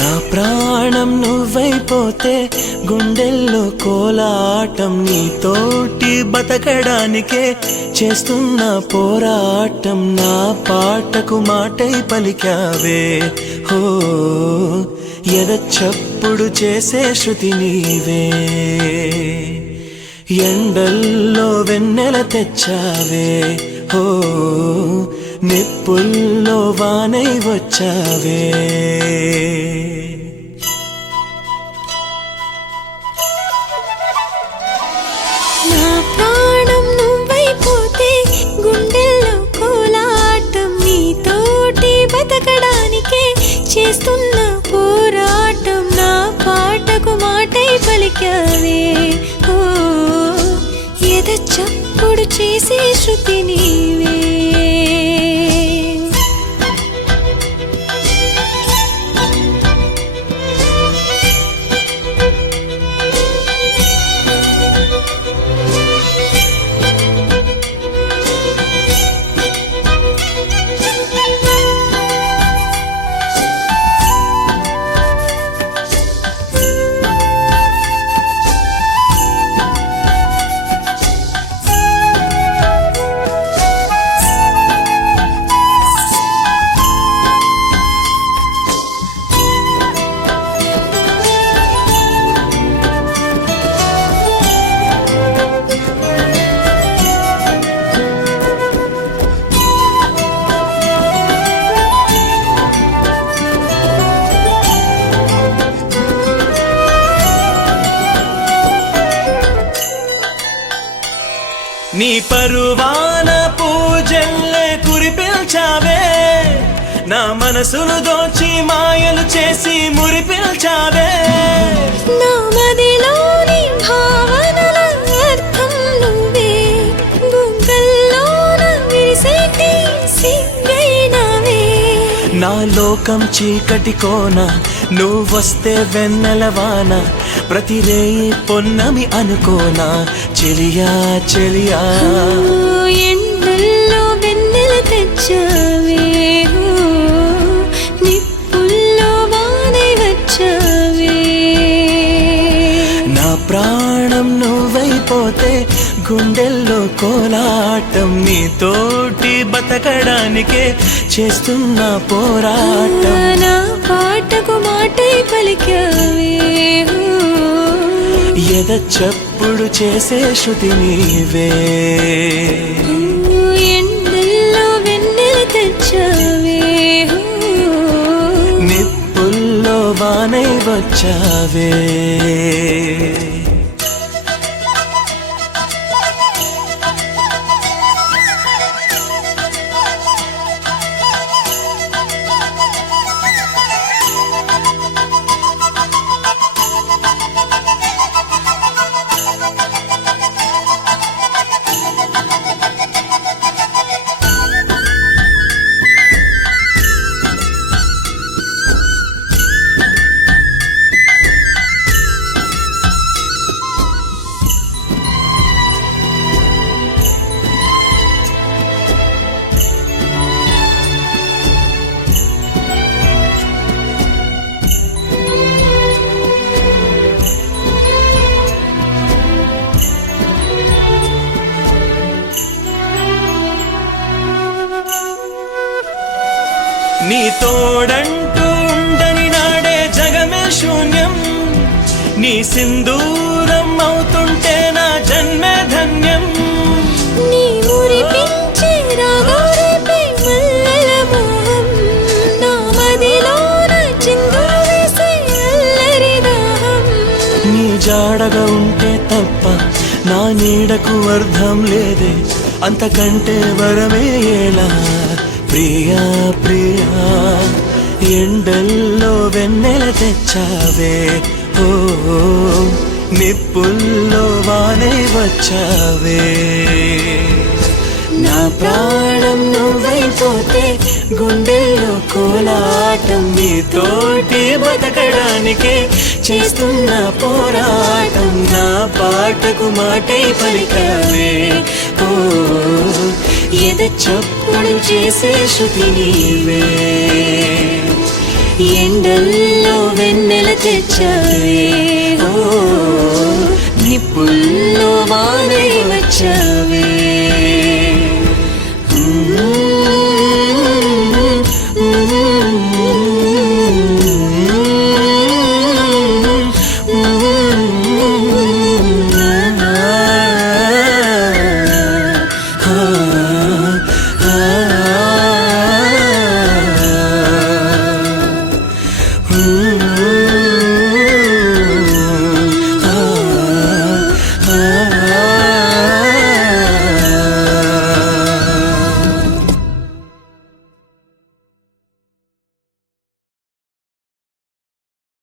నా ప్రాణం నువ్వైపోతే గుండెల్లో కోలాటం నీతోటి బతకడానికే చేస్తున్న పోరాటం నా పాటకు మాటై పలికావే హో ఎద చప్పుడు చేసే శృతి నీవే ఎండల్లో వెన్నెల తెచ్చావే హో నిప్పుల్లో వానై వచ్చావే నా ప్రాణం నువ్వైపోతే గుండెల్లో కోలాటం నీతోటి బతకడానికే చేస్తున్న పోరాటం నా పాటకు మాటై పలికావే ఓ ఎద చప్పుడు చేసే శృతి నీవే నీ పరువాన పూజల్లే కురిపిల్చావే నా మనసును దోచి మాయలు చేసి మురిపిల్చావే నా మదిలోని భావనల అర్థం నువ్వే గుంగల్లోన విరిసేటి సిగ్గైనవే నా లోకం చీకటి కోన నువ్వొస్తే వెన్నెల వాన ప్రతి రేయి పొన్నమి అనుకోనా చెలియా చెలియా ఎండల్లో వెన్నెల తెచ్చావే నిప్పుల్లో వానై వచ్చావే నా ప్రాణం నువ్వైపోతే గుండెల్లో కోలాటం నీతోటి బతకడానికే చేస్తున్న పోరాటం నా పాటకు మాటై పలికావే ఎద చప్పుడు చేసే శృతి నీవే ఎండల్లో వెన్నెల తెచ్చావే నిప్పుల్లో వానై వచ్చావే నీ తోడంటూ ఉండని నాడే జగమే శూన్యం నీ సింధూరం అవుతుంటే నా జన్మే ధన్యం నీ మురిపించే రాగాలపై మల్లెల మోహం నా మదిలోన చిందులు వేసే అల్లరి దాహం నీ జాడగా ఉంటే తప్ప నా నీడకు అర్థం లేదే అంతకంటే వరమే ఎలా ప్రియా ప్రియా ఎండల్లో వెన్నెల తెచ్చావే ఓ నిప్పుల్లో వానై వచ్చావే నా ప్రాణం నువ్వైపోతే గుండెల్లో కోలాటం నీతోటి బతకడానికే చేస్తున్న పోరాటం నా పాటకు మాటై పలికావే ఓ ఎద చప్పుడు చేసే శృతి నీవే ఎండల్లో వెన్నెల తెచ్చావే ఓ నిప్పుల్లో వానై వచ్చావే